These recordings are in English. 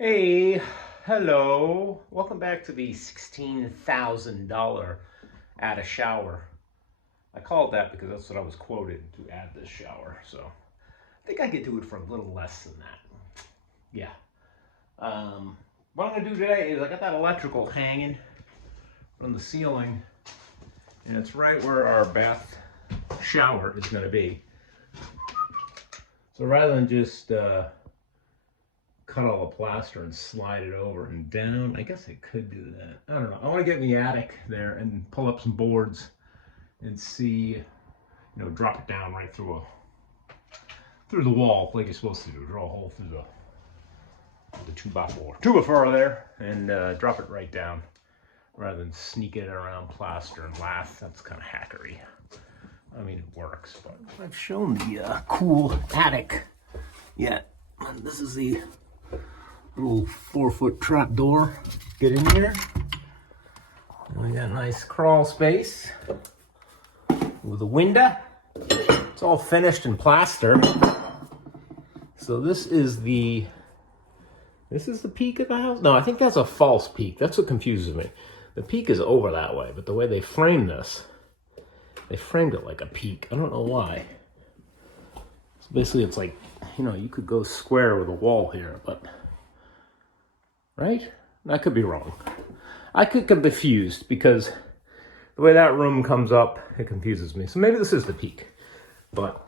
Hey, hello. Welcome back to the $16,000 add a shower. I call it that because that's what I was quoted to add this shower. So I think I could do it for a little less than that. Yeah. What I'm going to do today is I got that electrical hanging from the ceiling, and it's right where our bath shower is going to be. So rather than just cut all the plaster and slide it over and down. I guess I could do that. I don't know. I want to get in the attic there and pull up some boards and see, drop it down right through the wall like you're supposed to do. Draw a hole through the 2x4 there and drop it right down rather than sneak it around plaster and lath. That's kind of hackery. I mean, it works, but I've shown the cool attic yet. This is the little 4-foot trap door. Get in here. And we got a nice crawl space with a window. It's all finished in plaster. So this is the peak of the house. No, I think that's a false peak. That's what confuses me. The peak is over that way, but the way they framed this, they framed it like a peak. I don't know why. So basically, it's like, you could go square with a wall here, but right? I could be wrong. I could get confused because the way that room comes up, it confuses me. So maybe this is the peak. But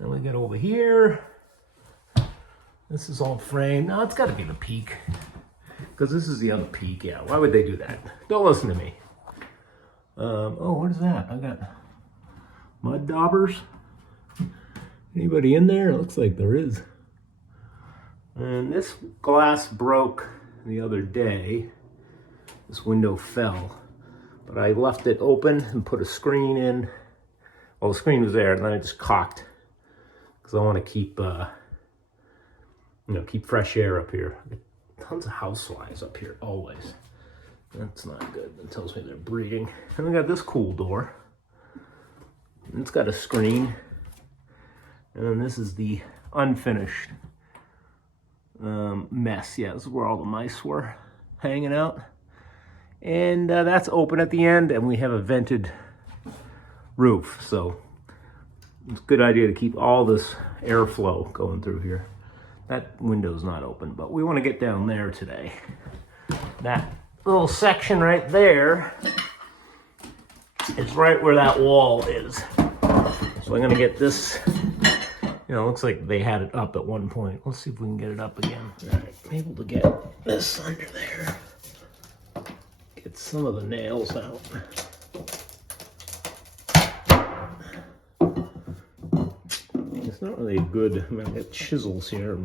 then we get over here. This is all framed. No, it's got to be the peak. Because this is the other peak. Yeah, why would they do that? Don't listen to me. Oh, what is that? I got mud daubers. Anybody in there? It looks like there is. And this glass broke the other day. This window fell. But I left it open and put a screen in. Well, the screen was there, and then I just caulked. Because I want to keep, keep fresh air up here. Tons of houseflies up here, always. That's not good. It tells me they're breeding. And we got this cool door. And it's got a screen. And then this is the unfinished mess. Yeah, this is where all the mice were hanging out. And that's open at the end, and we have a vented roof. So it's a good idea to keep all this airflow going through here. That window's not open, but we want to get down there today. That little section right there is right where that wall is. So I'm going to get this. It looks like they had it up at one point. Let's see if we can get it up again. All right, I'm able to get this under there. Get some of the nails out. It's not really good. I got chisels here.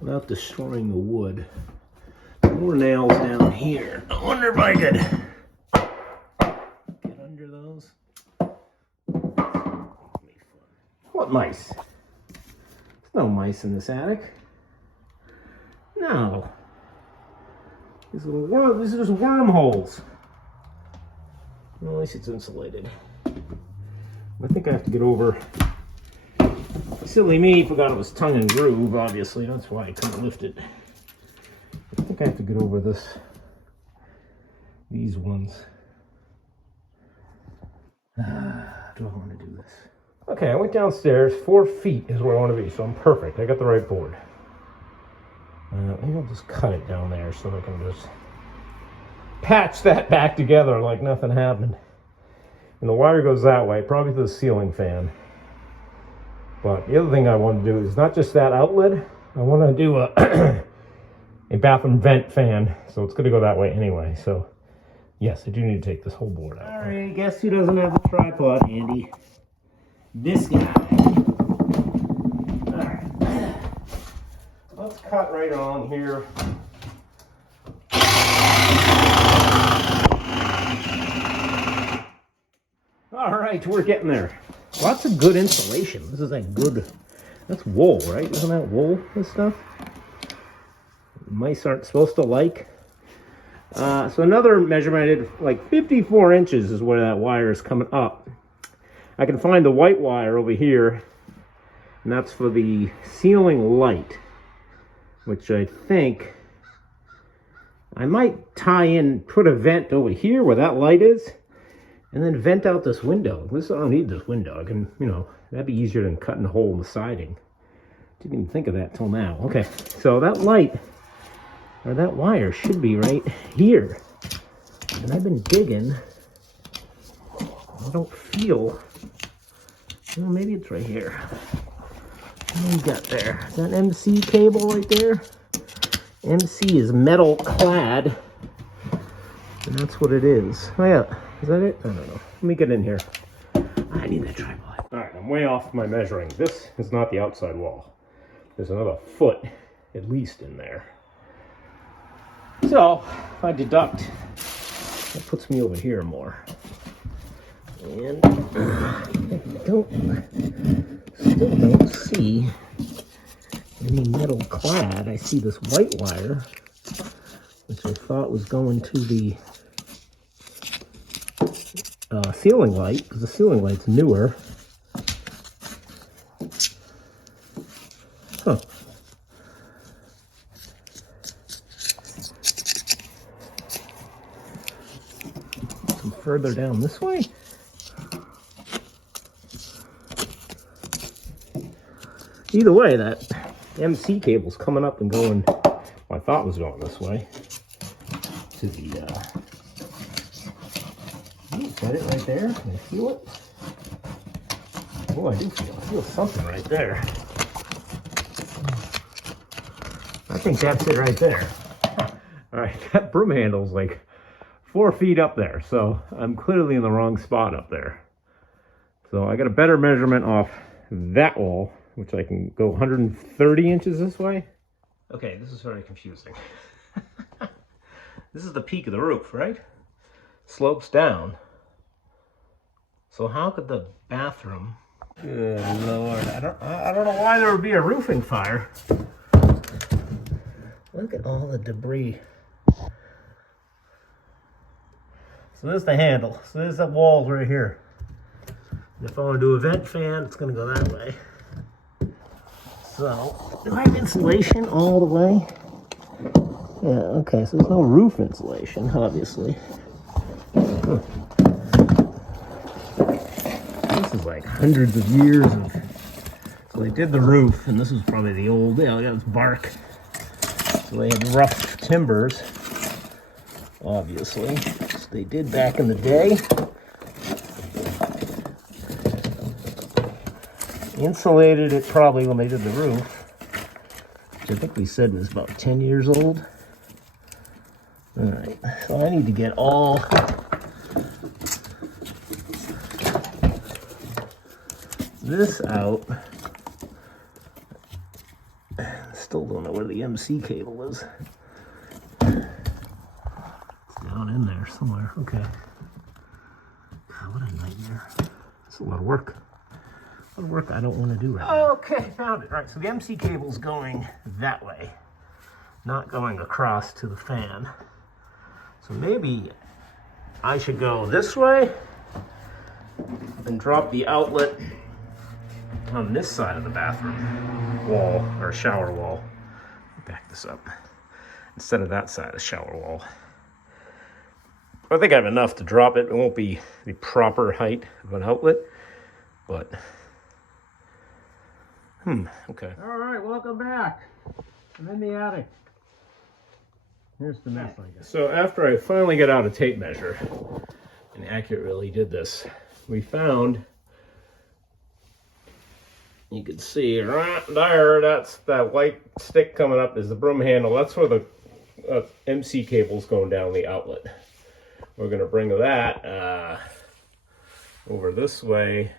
Without destroying the wood. More nails down here. I wonder if I could get under those. What mice? There's no mice in this attic. No. These are just wormholes. Well, at least it's insulated. I think I have to get over. Silly me, forgot it was tongue and groove, obviously. That's why I couldn't lift it. I think I have to get over these ones. Do I want to do this? Okay, I went downstairs. 4 feet is where I want to be, so I'm perfect. I got the right board. Maybe I'll just cut it down there so I can just patch that back together like nothing happened. And the wire goes that way, probably to the ceiling fan. But the other thing I want to do is not just that outlet. I want to do a a bathroom vent fan, so it's going to go that way anyway. So yes, I do need to take this whole board out. All right, guess who doesn't have a tripod, Andy? This guy. All right, let's cut right on here. All right, we're getting there. Lots of good insulation. This is that good. That's wool, right? Isn't that wool, this stuff? Mice aren't supposed to like. So another measurement I did, like 54 inches is where that wire is coming up. I can find the white wire over here. And that's for the ceiling light, which I think I might tie in, put a vent over here where that light is, and then vent out this window. I don't need this window. I can, that'd be easier than cutting a hole in the siding. Didn't even think of that till now. Okay, so that light, or that wire, should be right here. And I've been digging. I don't feel, well, maybe it's right here. What do we got there? Is that MC cable right there? MC is metal clad. And that's what it is. Oh yeah, is that it? I don't know. Let me get in here. I need that tripod. All right, I'm way off my measuring. This is not the outside wall. There's another foot at least in there. So if I deduct, that puts me over here more. And I still don't see any metal clad. I see this white wire, which I thought was going to the ceiling light, because the ceiling light's newer. Huh. Some further down this way. Either way, that MC cable's coming up and going, well, I thought it was going this way, to the, is that it right there? Can I feel it? Oh, I do feel something right there. I think that's it right there. All right, that broom handle's like 4 feet up there, so I'm clearly in the wrong spot up there. So I got a better measurement off that wall, which I can go 130 inches this way. Okay, this is very confusing. This is the peak of the roof, right? Slopes down. So how could the bathroom... Good Lord, I don't know why there would be a roofing fire. Look at all the debris. So there's the handle. So there's the wall right here. And if I want to do a vent fan, it's going to go that way. So, do I have insulation all the way? Yeah, okay, so there's no roof insulation, obviously. This is like hundreds of years of... So they did the roof, and this is probably the old, yeah, it's bark. So they had rough timbers, obviously. So they did back in the day. Insulated it probably when they did the roof, which I think we said was about 10 years old. All right, so I need to get all this out. Still don't know where the MC cable is. It's down in there somewhere. Okay. God, what a nightmare. It's a lot of work. Work I don't want to do right now. Okay, found it. All right, so the MC cable's going that way, not going across to the fan. So maybe I should go this way and drop the outlet on this side of the bathroom wall, or shower wall. Back this up. Instead of that side of the shower wall. I think I have enough to drop it. It won't be the proper height of an outlet, but... okay. All right, welcome back. I'm in the attic. Here's the mess, I guess. So after I finally got out a tape measure and accurately did this, we found, you can see right there, that's that white stick coming up is the broom handle. That's where the MC cable's going down the outlet. We're going to bring that over this way,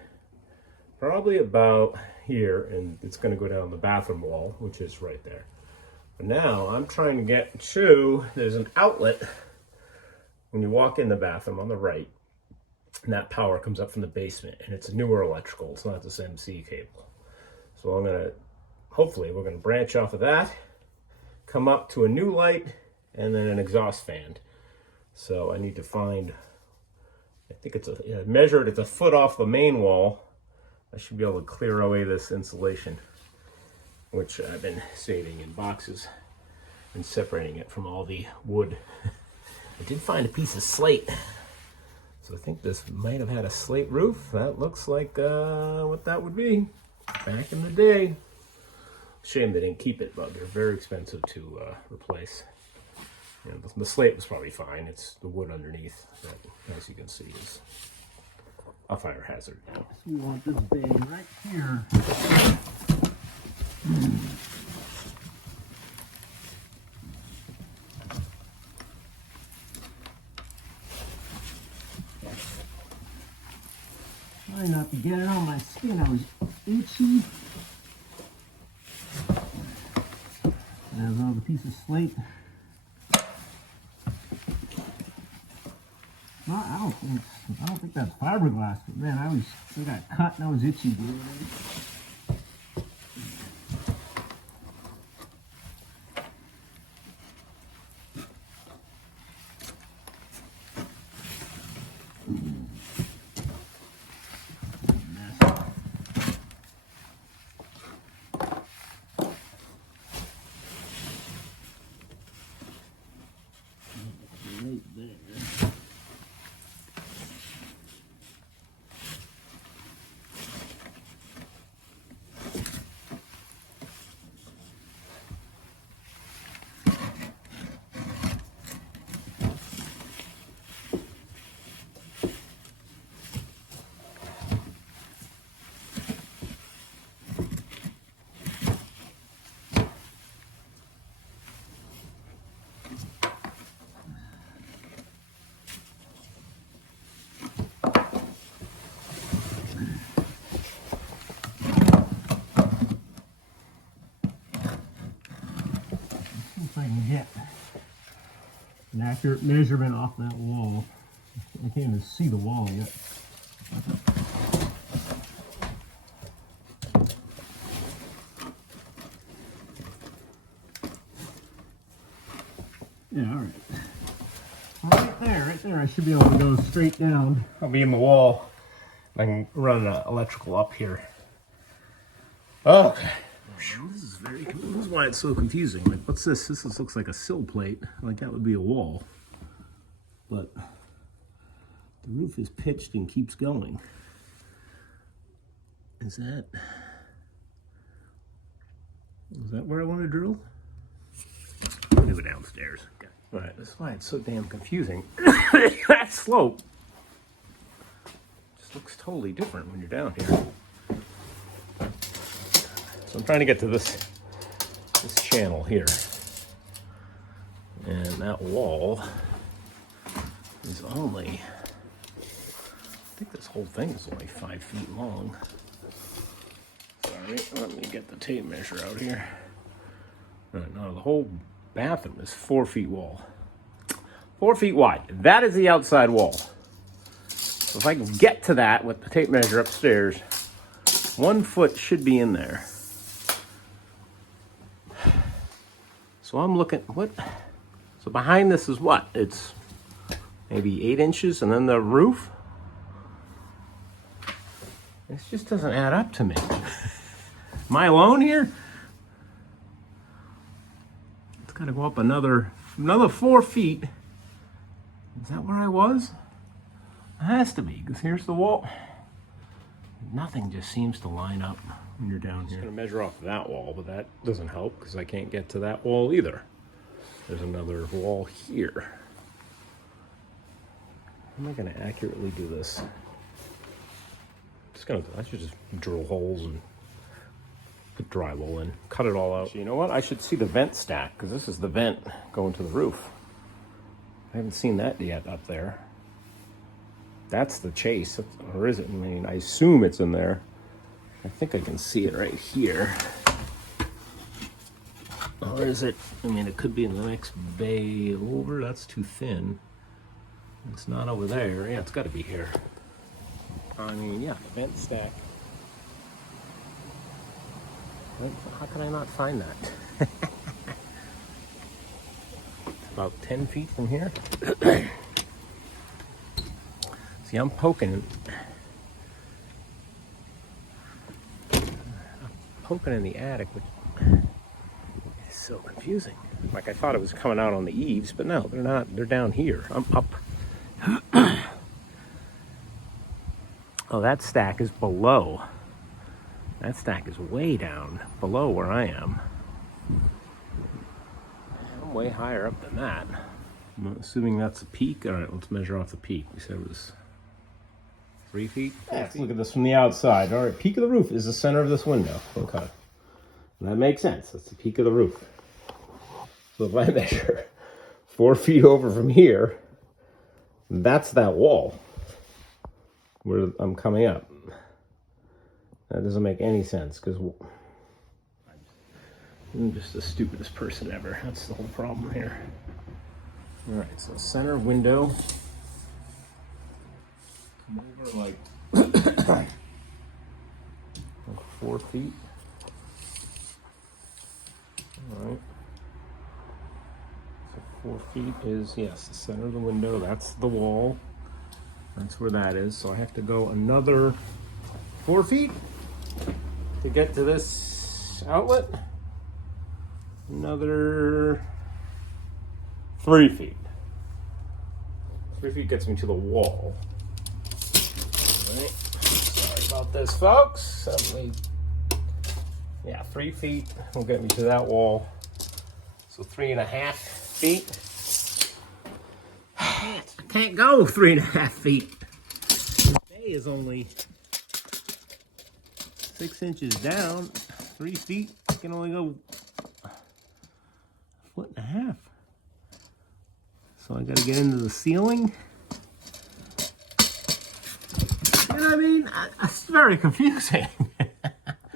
probably about here, and it's going to go down the bathroom wall, which is right there. But now I'm trying to get to, there's an outlet when you walk in the bathroom on the right, and that power comes up from the basement, and it's a newer electrical. It's not this MC cable. So I'm going to, hopefully we're going to branch off of that, come up to a new light, and then an exhaust fan. So I need to find, I think it's I measured, it's a foot off the main wall, I should be able to clear away this insulation, which I've been saving in boxes and separating it from all the wood. I did find a piece of slate. So I think this might have had a slate roof. That looks like what that would be back in the day. Shame they didn't keep it, but they're very expensive to replace. You know, the slate was probably fine. It's the wood underneath that, as you can see, is a fire hazard. So we want this bag right here. Try not to get it on my skin. I was itchy. There's another piece of slate. No, I don't think that's fiberglass, but man, I got cut and I was itchy, dude. Right there. If I can get an accurate measurement off that wall. I can't even see the wall yet. Yeah, all right. Right there, I should be able to go straight down. I'll be in the wall. I can run an electrical up here. Okay. This is very. This is why it's so confusing. Like, what's this? This looks like a sill plate. Like that would be a wall, but the roof is pitched and keeps going. Is that where I want to drill? I'll do it downstairs. Okay. All right. That's why it's so damn confusing. That slope just looks totally different when you're down here. So I'm trying to get to this channel here. And that wall is only, I think this whole thing is only 5 feet long. Sorry, let me get the tape measure out here. No, the whole bathroom is 4 feet wall. 4 feet wide. That is the outside wall. So if I can get to that with the tape measure upstairs, 1 foot should be in there. So I'm looking, what? So behind this is what? It's maybe 8 inches and then the roof? This just doesn't add up to me. Am I alone here? It's got to go up another 4 feet. Is that where I was? It has to be, because here's the wall. Nothing just seems to line up when you're down here. I'm going to measure off that wall, but that doesn't help because I can't get to that wall either. There's another wall here. How am I going to accurately do this? I should just drill holes and put drywall in, cut it all out. So you know what? I should see the vent stack because this is the vent going to the roof. I haven't seen that yet up there. That's the chase, or is it? I mean, I assume it's in there. I think I can see it right here. Or is it? I mean, it could be in the next bay over. That's too thin. It's not over there. Yeah, it's got to be here. I mean, yeah, the vent stack. How can I not find that? It's about 10 feet from here. See, I'm poking. poking in the attic, which is so confusing. Like I thought it was coming out on the eaves, but no, they're not. They're down here. I'm up. Oh, that stack is below. That stack is way down below where I am. I'm way higher up than that. I'm assuming that's a peak. All right, let's measure off the peak. We said it was 3 feet. Let's look at this from the outside. All right, peak of the roof is the center of this window. Okay. And that makes sense. That's the peak of the roof. So if I measure 4 feet over from here, that's that wall where I'm coming up. That doesn't make any sense because I'm just the stupidest person ever. That's the whole problem here. All right, so center window. Come over like 4 feet. All right. So 4 feet is, yes, the center of the window. That's the wall. That's where that is. So I have to go another 4 feet to get to this outlet. Another 3 feet. 3 feet gets me to the wall. All right. Sorry about this, folks. Yeah, 3 feet will get me to that wall. So 3.5 feet. I can't go 3.5 feet. The bay is only 6 inches down. 3 feet, I can only go 1.5 feet. So I gotta get into the ceiling. And I mean, it's very confusing.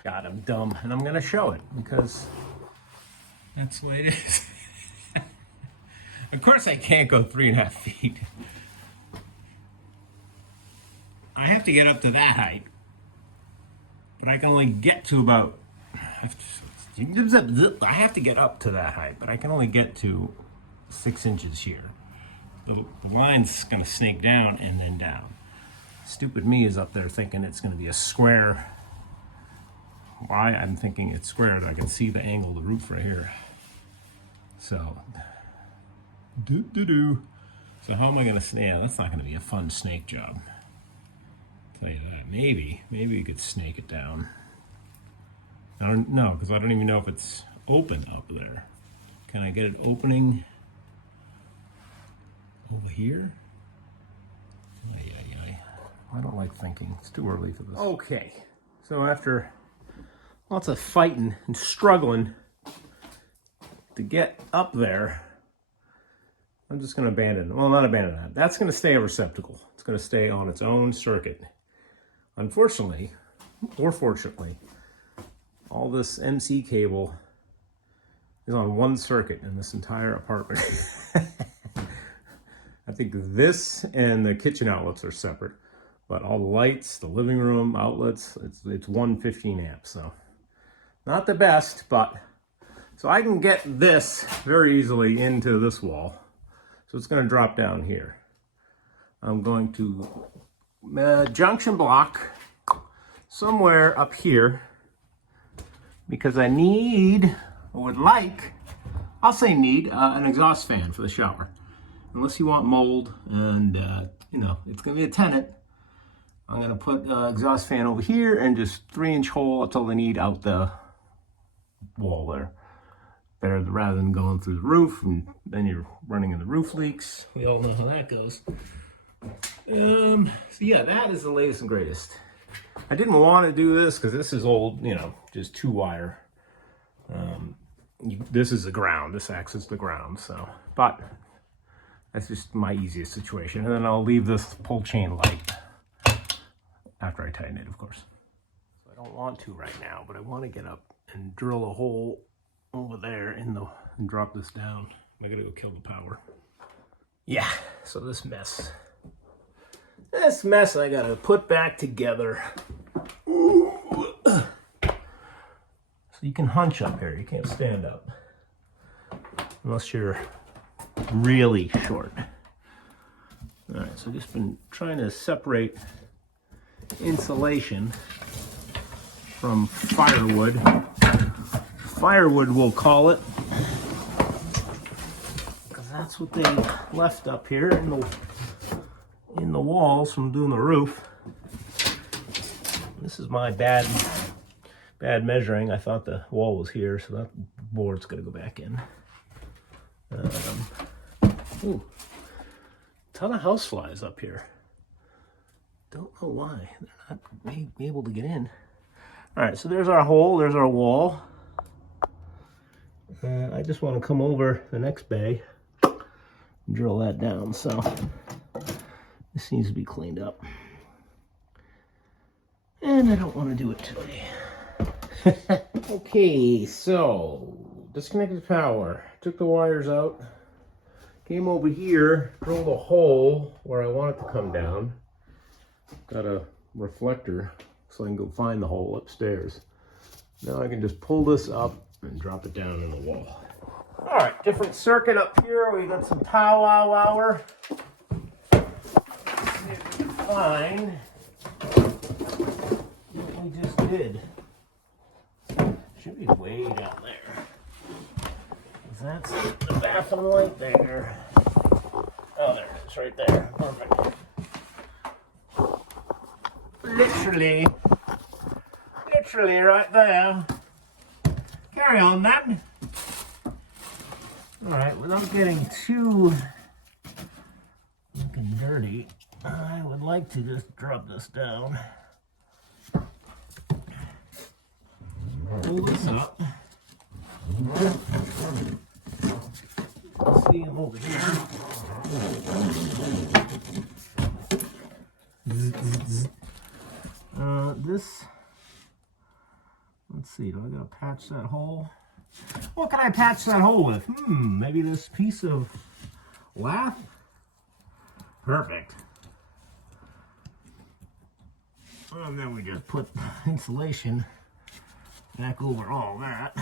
God, I'm dumb, and I'm gonna show it because that's the way it is. Of course I can't go 3.5 feet. I have to get up to that height, but I can only get to about, I have to get up to that height, but I can only get to 6 inches here. The line's gonna snake down and then down. Stupid me is up there thinking it's gonna be a square. Why? I'm thinking it's square, that I can see the angle of the roof right here. So, So how am I gonna snake? Yeah, that's not gonna be a fun snake job. I'll tell you that. Maybe we could snake it down. I don't know, because I don't even know if it's open up there. Can I get it opening over here? I don't like thinking. It's too early for this. Okay, so after lots of fighting and struggling to get up there, I'm just going to abandon it. Well, not abandon that. That's going to stay a receptacle. It's going to stay on its own circuit. Unfortunately, or fortunately, all this MC cable is on one circuit in this entire apartment. I think this and the kitchen outlets are separate, but all the lights, the living room outlets, it's 115 amps. So not the best, but so I can get this very easily into this wall. So it's going to drop down here. I'm going to junction block somewhere up here because I I'll say need an exhaust fan for the shower. Unless you want mold and, it's going to be a tenant. I'm going to put exhaust fan over here and just 3-inch hole. That's all I need out the wall there. Better rather than going through the roof and then you're running into roof leaks. We all know how that goes. So yeah, that is the latest and greatest. I didn't want to do this because this is old, just 2-wire. This is the ground. This acts as the ground. So, but that's just my easiest situation. And then I'll leave this pull chain light after I tighten it, of course. So I don't want to right now, but I want to get up and drill a hole over there and drop this down. I gotta go kill the power. Yeah, so this mess I gotta put back together. So you can hunch up here, you can't stand up. Unless you're really short. All right, so I've just been trying to separate insulation from firewood firewood, we'll call it. Because that's what they left up here in the walls from doing the roof. This is my bad measuring. I thought the wall was here, so that board's gonna go back in. Ooh, ton of houseflies up here. Don't know why they're not be able to get in. All right, so there's our hole. There's our wall. I just want to come over the next bay and drill that down. So this needs to be cleaned up. And I don't want to do it today. Okay, so disconnected power. Took the wires out. Came over here, drilled a hole where I want it to come down. Got a reflector so I can go find the hole upstairs. Now I can just pull this up and drop it down in the wall. All right, different circuit up here. We got some powwow hour. Let's see if we can find what we just did. Should be way down there. That's the bathroom light there. Oh, there it is, right there. Perfect. Literally right there. Carry on then. All right, without getting too looking dirty, I would like to just drop this down. Pull this up. See him over here. Let's see, do I gotta patch that hole? What can I patch that hole with? Maybe this piece of lath? Perfect. And then we just put insulation back over all that.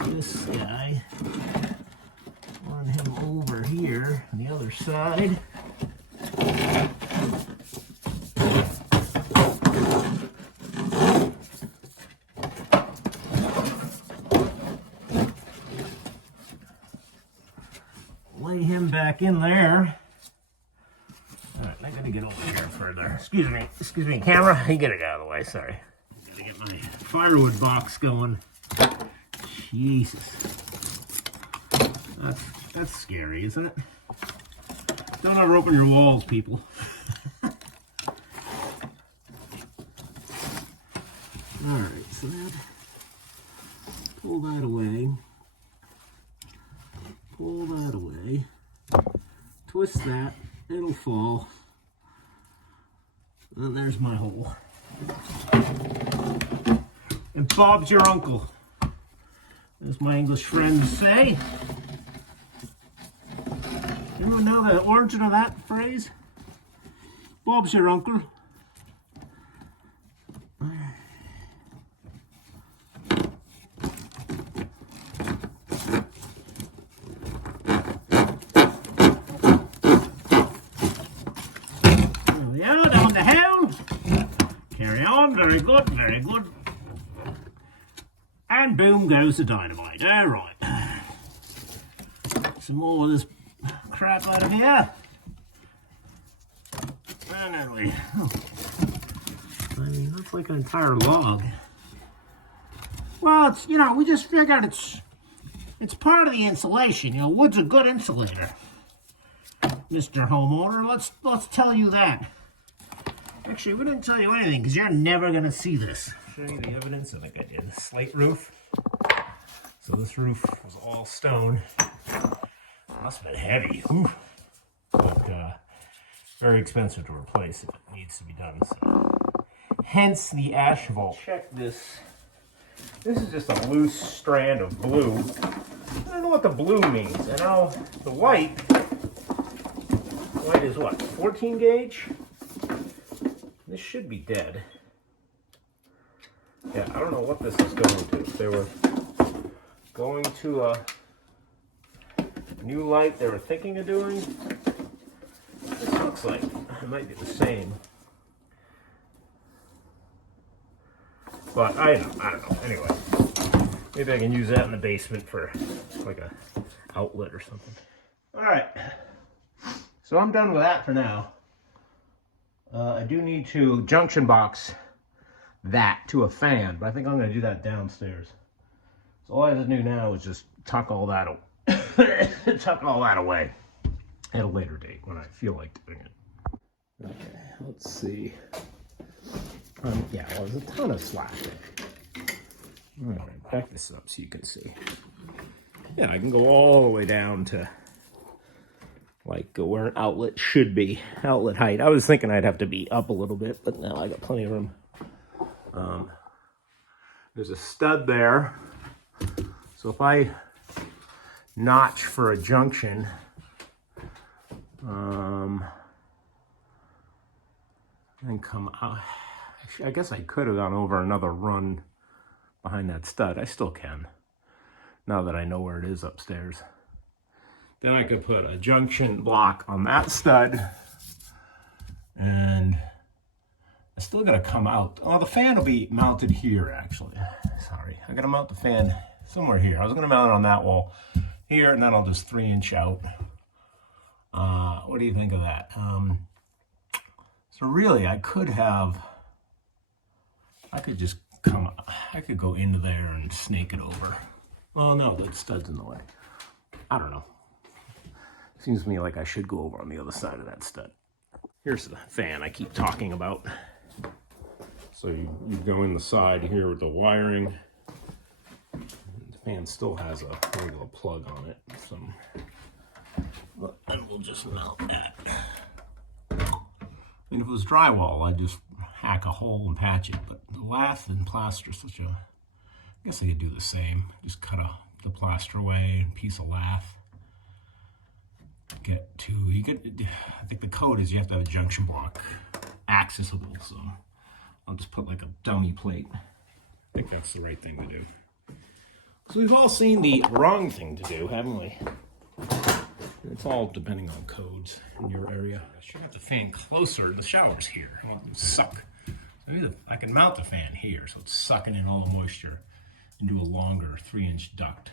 This guy, run him over here on the other side. Lay him back in there. All right, I gotta get over here further. Excuse me, camera. You gotta get out of the way. Sorry. Gotta get my firewood box going. Jesus. That's scary, isn't it? Don't ever open your walls, people. Alright, so that, pull that away. Pull that away. Twist that, it'll fall. And there's my hole. And Bob's your uncle, as my English friends say. Anyone know the origin of that phrase? Bob's your uncle. There we are, down the hill. Carry on, very good, very good. And boom goes the dynamite. All right. Some more of this crap out of here. And then we, I mean, that's like an entire log. Well, it's, you know, we just figured it's part of the insulation. You know, wood's a good insulator, Mr. Homeowner. Let's tell you that. Actually, we didn't tell you anything because you're never gonna see this. Show you the evidence. I think I did. Slate roof. So this roof was all stone. Must have been heavy. Ooh. But very expensive to replace if it needs to be done. So. Hence the ash vault. Check this. This is just a loose strand of blue. I don't know what the blue means. I know the white. White is what? 14 gauge? This should be dead. Yeah, I don't know what this is going to. If they were going to a new light they were thinking of doing, this looks like it might be the same. But I don't know. Anyway, maybe I can use that in the basement for like a outlet or something. All right. So I'm done with that for now. I do need to junction box that to a fan, but I think I'm going to do that downstairs. So all I have to do now is just tuck all that away at a later date when I feel like doing it. Okay, let's see. Yeah, well, there's a ton of slack there. All right, back this up so you can see. Yeah, I can go all the way down to like where an outlet should be, outlet height. I was thinking I'd have to be up a little bit, but now I got plenty of room. There's a stud there. So if I notch for a junction, and come out, I guess I could have gone over another run behind that stud. I still can, now that I know where it is upstairs. Then I could put a junction block on that stud, and I still gotta come out. Oh, the fan will be mounted here, actually. Sorry, I gotta mount the fan somewhere here. I was gonna mount it on that wall here, and then I'll just 3-inch out. What do you think of that? So really, I could just I could go into there and snake it over. Well, no, that stud's in the way. I don't know. Seems to me like I should go over on the other side of that stud. Here's the fan I keep talking about. So you go in the side here with the wiring. The fan still has a regular plug on it. And we'll just mount that. And if it was drywall, I'd just hack a hole and patch it. But the lath and plaster is such a... I guess I could do the same. Just cut the plaster away, a piece of lath. I think the code is you have to have a junction block accessible. So I'll just put like a dummy plate. I think that's the right thing to do. So we've all seen the wrong thing to do, haven't we? It's all depending on codes in your area. I should have the fan closer. The shower's here. It won't suck. Maybe I can mount the fan here so it's sucking in all the moisture and do a longer 3-inch duct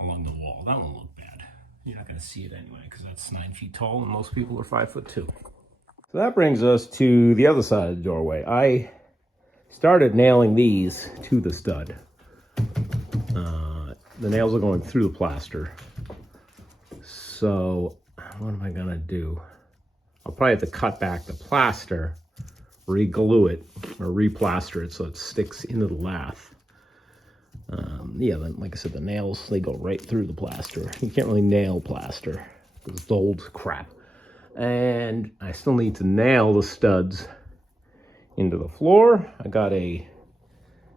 along the wall. That won't look bad. You're not going to see it anyway because that's 9 feet tall and most people are 5'2". So that brings us to the other side of the doorway. I started nailing these to the stud. The nails are going through the plaster. So what am I going to do? I'll probably have to cut back the plaster, re-glue it, or re-plaster it so it sticks into the lath. Yeah, then, like I said, the nails, they go right through the plaster. You can't really nail plaster because it's old crap. And I still need to nail the studs into the floor. I got a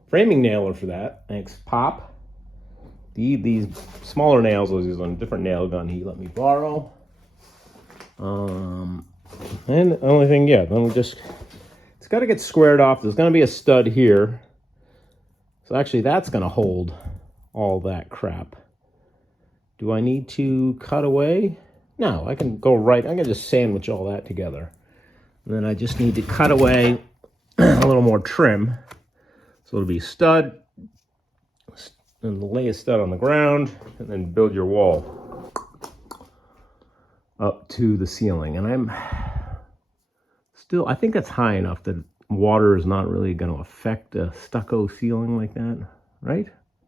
framing nailer for that. Thanks, Pop. These smaller nails I was using on a different nail gun he let me borrow. And the only thing, yeah, then it's got to get squared off. There's going to be a stud here. So actually that's going to hold all that crap. Do I need to cut away? No, I can go right. I can just sandwich all that together. And then I just need to cut away a little more trim. So it'll be stud, and lay a stud on the ground, and then build your wall up to the ceiling. And I think that's high enough that water is not really going to affect a stucco ceiling like that, right?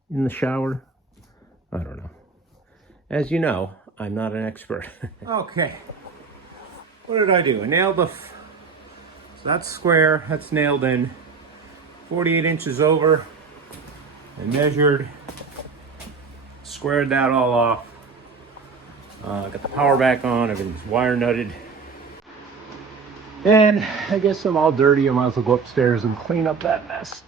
In the shower? I don't know. As you know, I'm not an expert. Okay. What did I do? I nailed so that's square, that's nailed in. 48 inches over. I measured, squared that all off. Got the power back on, everything's wire nutted. And I guess I'm all dirty. I might as well go upstairs and clean up that mess.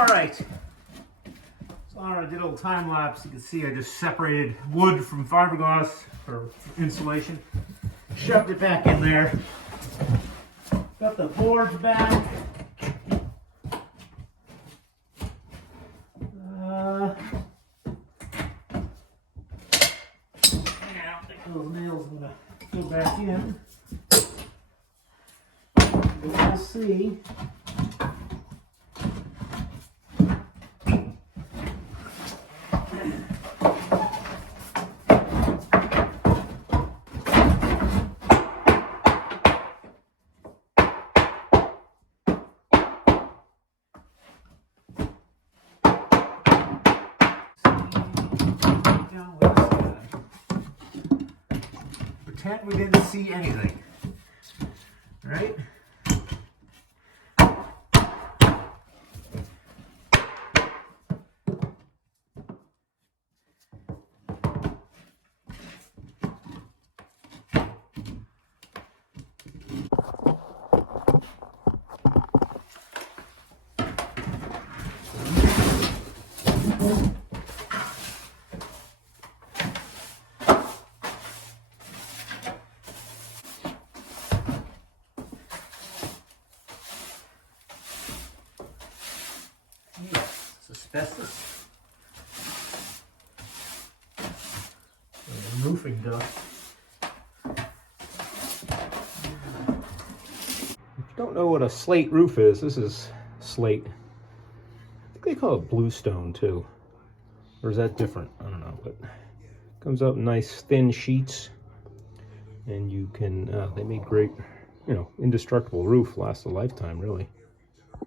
All right. So I did a little time lapse. You can see I just separated wood from fiberglass for insulation. Shoved it back in there. Got the boards back. Those nails I'm gonna go back in. We'll see. Pretend we didn't see anything. Right? It's asbestos. And roofing dust. If you don't know what a slate roof is, this is slate. I think they call it bluestone too. Or is that different? I don't know, but it comes out in nice thin sheets. And you can, they make great, you know, indestructible roof, lasts a lifetime really.